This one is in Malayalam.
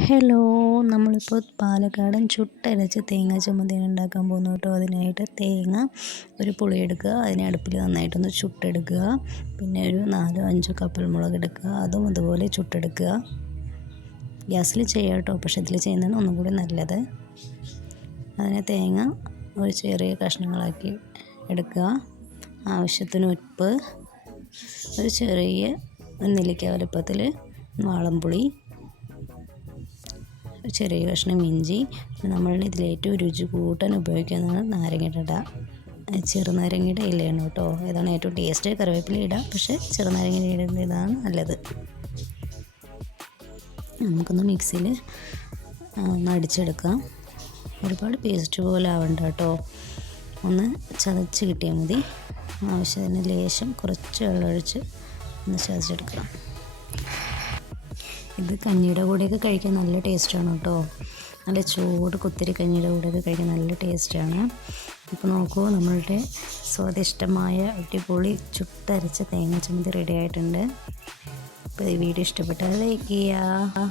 ഹലോ നമ്മളിപ്പോൾ പാലക്കാടൻ ചുട്ടരച്ച് തേങ്ങ ചമ്മന്തിയാണ് ഉണ്ടാക്കാൻ പോകുന്നു കേട്ടോ. അതിനായിട്ട് തേങ്ങ ഒരു പുളി എടുക്കുക അതിനെ അടുപ്പിൽ നന്നായിട്ടൊന്ന് ചുട്ടെടുക്കുക. പിന്നെ ഒരു നാലോ അഞ്ചോ കപ്പൽ മുളക് എടുക്കുക അതും അതുപോലെ ചുട്ടെടുക്കുക. ഗ്യാസിൽ ചെയ്യാം കേട്ടോ പക്ഷെ ഇതിൽ ചെയ്യുന്നതാണ് ഒന്നും കൂടി നല്ലത്. അതിനെ തേങ്ങ ഒരു ചെറിയ കഷ്ണങ്ങളാക്കി എടുക്കുക. ആവശ്യത്തിന് ഉപ്പ് ഒരു ചെറിയ നെല്ലിക്ക വലുപ്പത്തിൽ വാളംപുളി ചെറിയ കഷ്ണം ഇഞ്ചി നമ്മൾ ഇതിൽ ഏറ്റവും രുചി കൂട്ടാൻ ഉപയോഗിക്കുന്നത് നാരങ്ങയുടെ ചെറുനാരങ്ങയുടെ ഇലയാണ് കേട്ടോ. ഇതാണ് ഏറ്റവും ടേസ്റ്റ് കറിവേപ്പില ഇടാം. പക്ഷേ ചെറുനാരങ്ങയുടെ ഇതാണ് നല്ലത്. നമുക്കൊന്ന് മിക്സിയിൽ ഒന്ന് അടിച്ചെടുക്കാം. ഒരുപാട് പേസ്റ്റ് പോലെ ആവണ്ട കേട്ടോ. ഒന്ന് ചതച്ച് കിട്ടിയാൽ മതി. ആവശ്യത്തിന് ലേശം കുറച്ച് വെള്ളമൊഴിച്ച് ഒന്ന് ചതച്ചെടുക്കണം. ഇത് കഞ്ഞിയുടെ കൂടെയൊക്കെ കഴിക്കാൻ നല്ല ടേസ്റ്റാണ് കേട്ടോ. നല്ല ചൂട് കുത്തിരി കഞ്ഞിയുടെ കൂടെയൊക്കെ കഴിക്കാൻ നല്ല ടേസ്റ്റാണ്. ഇപ്പോൾ നോക്കൂ നമ്മളുടെ സ്വാദിഷ്ടമായ അടിപൊളി ചുട്ടരച്ച തേങ്ങ ചമ്മന്തി റെഡി ആയിട്ടുണ്ട്. അപ്പോൾ ഈ വീഡിയോ ഇഷ്ടപ്പെട്ടാൽ ലൈക്ക് ചെയ്യുക.